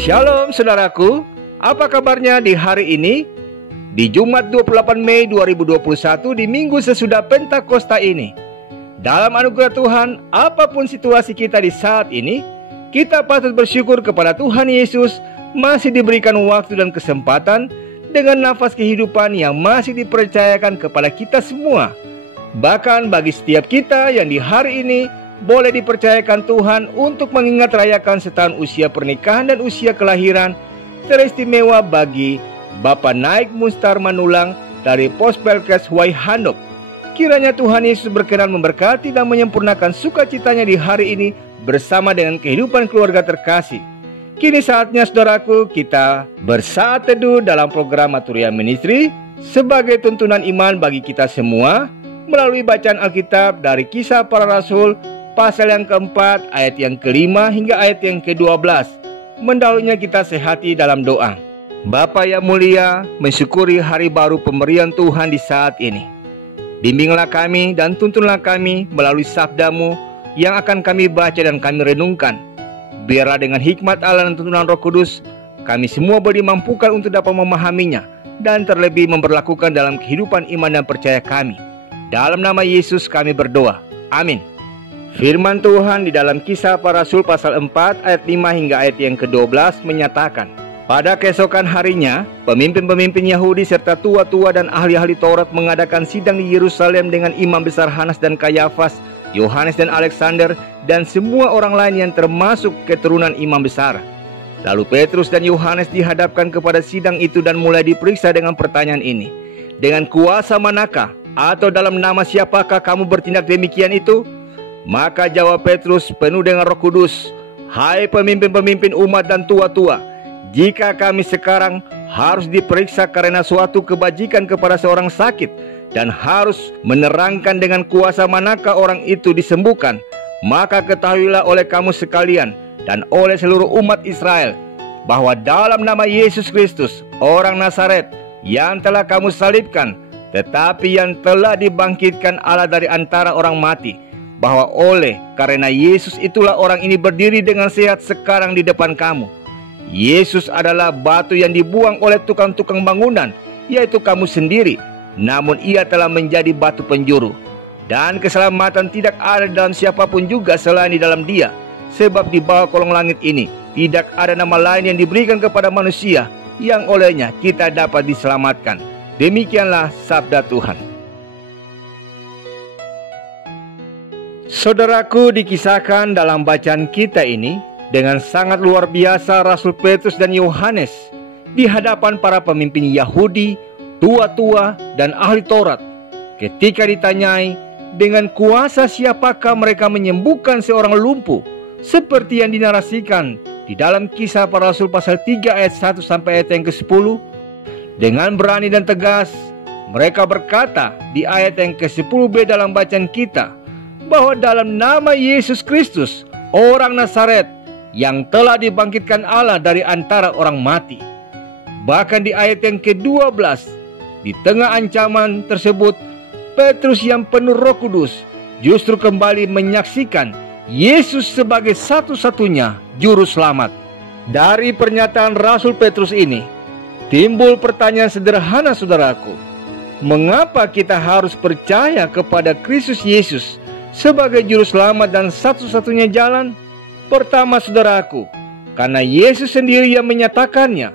Shalom saudaraku, apa kabarnya di hari ini? Di Jumat 28 Mei 2021 di minggu sesudah Pentakosta ini. Dalam anugerah Tuhan, apapun situasi kita di saat ini, kita patut bersyukur kepada Tuhan Yesus masih diberikan waktu dan kesempatan dengan nafas kehidupan yang masih dipercayakan kepada kita semua. Bahkan bagi setiap kita yang di hari ini boleh dipercayakan Tuhan untuk mengingat rayakan setahun usia pernikahan dan usia kelahiran teristimewa bagi Bapak Naik Mustar Manulang dari Pos Pelkes Waihandok. Kiranya Tuhan Yesus berkenan memberkati dan menyempurnakan sukacitanya di hari ini bersama dengan kehidupan keluarga terkasih. Kini saatnya saudaraku kita bersaat teduh dalam program Maturia Ministry sebagai tuntunan iman bagi kita semua melalui bacaan Alkitab dari Kisah Para Rasul pasal yang keempat ayat yang kelima hingga ayat yang ke-12. Mendahulunya kita sehati dalam doa. Bapa yang mulia, mensyukuri hari baru pemberian Tuhan di saat ini. Bimbinglah kami dan tuntunlah kami melalui sabda-Mu yang akan kami baca dan kami renungkan. Biarlah dengan hikmat Allah dan tuntunan Roh Kudus, kami semua boleh dimampukan untuk dapat memahaminya dan terlebih memperlakukan dalam kehidupan iman dan percaya kami. Dalam nama Yesus kami berdoa. Amin. Firman Tuhan di dalam Kisah Para Rasul pasal 4 ayat 5 hingga ayat yang ke-12 menyatakan, pada keesokan harinya, pemimpin-pemimpin Yahudi serta tua-tua dan ahli-ahli Taurat mengadakan sidang di Yerusalem dengan imam besar Hanas dan Kayafas, Yohanes dan Alexander, dan semua orang lain yang termasuk keturunan imam besar. Lalu Petrus dan Yohanes dihadapkan kepada sidang itu dan mulai diperiksa dengan pertanyaan ini. Dengan kuasa manakah atau dalam nama siapakah kamu bertindak demikian itu? Maka jawab Petrus penuh dengan Roh Kudus, hai pemimpin-pemimpin umat dan tua-tua, jika kami sekarang harus diperiksa karena suatu kebajikan kepada seorang sakit dan harus menerangkan dengan kuasa manakah orang itu disembuhkan, maka ketahuilah oleh kamu sekalian dan oleh seluruh umat Israel bahwa dalam nama Yesus Kristus, orang Nazaret yang telah kamu salibkan, tetapi yang telah dibangkitkan Allah dari antara orang mati, bahwa oleh karena Yesus itulah orang ini berdiri dengan sehat sekarang di depan kamu. Yesus adalah batu yang dibuang oleh tukang-tukang bangunan, yaitu kamu sendiri, namun ia telah menjadi batu penjuru. Dan keselamatan tidak ada dalam siapapun juga selain di dalam Dia, sebab di bawah kolong langit ini tidak ada nama lain yang diberikan kepada manusia yang olehnya kita dapat diselamatkan. Demikianlah sabda Tuhan. Saudaraku, dikisahkan dalam bacaan kita ini, dengan sangat luar biasa Rasul Petrus dan Yohanes di hadapan para pemimpin Yahudi, tua-tua dan ahli Taurat. Ketika ditanyai dengan kuasa siapakah mereka menyembuhkan seorang lumpuh, seperti yang dinarasikan di dalam Kisah Para Rasul pasal 3 ayat 1 sampai ayat yang ke-10. Dengan berani dan tegas mereka berkata di ayat yang ke-10b dalam bacaan kita, bahwa dalam nama Yesus Kristus, orang Nazaret yang telah dibangkitkan Allah dari antara orang mati. Bahkan di ayat yang ke-12, di tengah ancaman tersebut, Petrus yang penuh Roh Kudus justru kembali menyaksikan Yesus sebagai satu-satunya juru selamat. Dari pernyataan Rasul Petrus ini, timbul pertanyaan sederhana saudaraku. Mengapa kita harus percaya kepada Kristus Yesus sebagai juru selamat dan satu-satunya jalan? Pertama saudaraku, karena Yesus sendiri yang menyatakannya.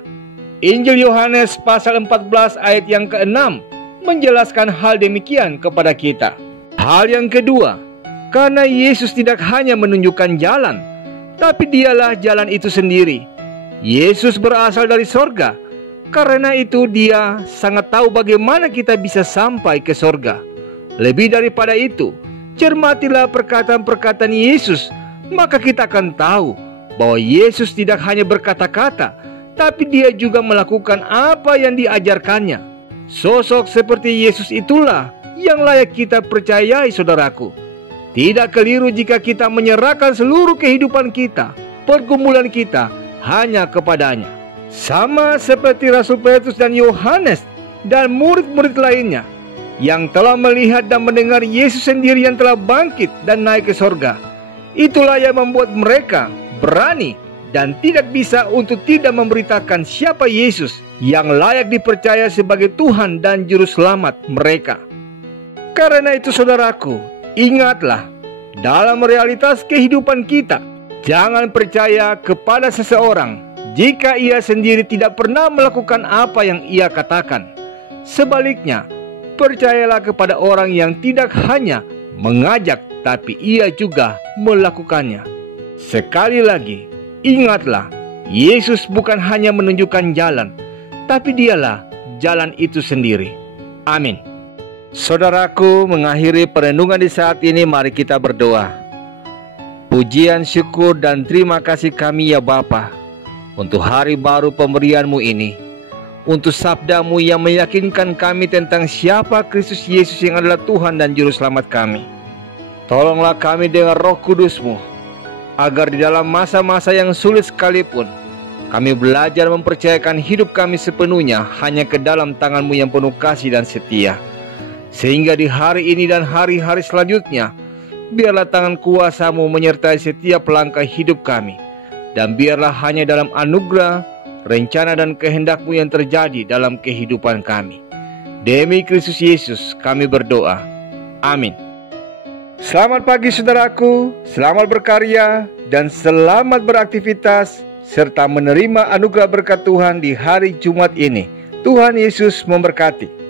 Injil Yohanes pasal 14 ayat yang ke-6 menjelaskan hal demikian kepada kita. Hal yang kedua, karena Yesus tidak hanya menunjukkan jalan, tapi Dialah jalan itu sendiri. Yesus berasal dari sorga, karena itu Dia sangat tahu bagaimana kita bisa sampai ke sorga. Lebih daripada itu, cermatilah perkataan-perkataan Yesus, maka kita akan tahu bahwa Yesus tidak hanya berkata-kata, tapi Dia juga melakukan apa yang diajarkannya. Sosok seperti Yesus itulah yang layak kita percayai saudaraku. Tidak keliru jika kita menyerahkan seluruh kehidupan kita, pergumulan kita hanya kepadanya. Sama seperti Rasul Petrus dan Yohanes dan murid-murid lainnya yang telah melihat dan mendengar Yesus sendiri yang telah bangkit dan naik ke sorga. Itulah yang membuat mereka berani dan tidak bisa untuk tidak memberitakan siapa Yesus yang layak dipercaya sebagai Tuhan dan Juru Selamat mereka. Karena itu saudaraku, ingatlah, dalam realitas kehidupan kita, jangan percaya kepada seseorang jika ia sendiri tidak pernah melakukan apa yang ia katakan. Sebaliknya, percayalah kepada orang yang tidak hanya mengajak, tapi ia juga melakukannya. Sekali lagi, ingatlah, Yesus bukan hanya menunjukkan jalan, tapi dialah jalan itu sendiri. Amin. Saudaraku, mengakhiri perenungan di saat ini, mari kita berdoa. Pujian, syukur, dan terima kasih kami ya Bapa, untuk hari baru pemberian-Mu ini, untuk sabda-Mu yang meyakinkan kami tentang siapa Kristus Yesus yang adalah Tuhan dan Juru Selamat kami. Tolonglah kami dengan Roh Kudus-Mu, agar di dalam masa-masa yang sulit sekalipun, kami belajar mempercayakan hidup kami sepenuhnya hanya ke dalam tangan-Mu yang penuh kasih dan setia. Sehingga di hari ini dan hari-hari selanjutnya, biarlah tangan kuasa-Mu menyertai setiap langkah hidup kami. Dan biarlah hanya dalam anugerah, rencana dan kehendak-Mu yang terjadi dalam kehidupan kami. Demi Kristus Yesus kami berdoa. Amin. Selamat pagi saudaraku, selamat berkarya, dan selamat beraktivitas, serta menerima anugerah berkat Tuhan di hari Jumat ini. Tuhan Yesus memberkati.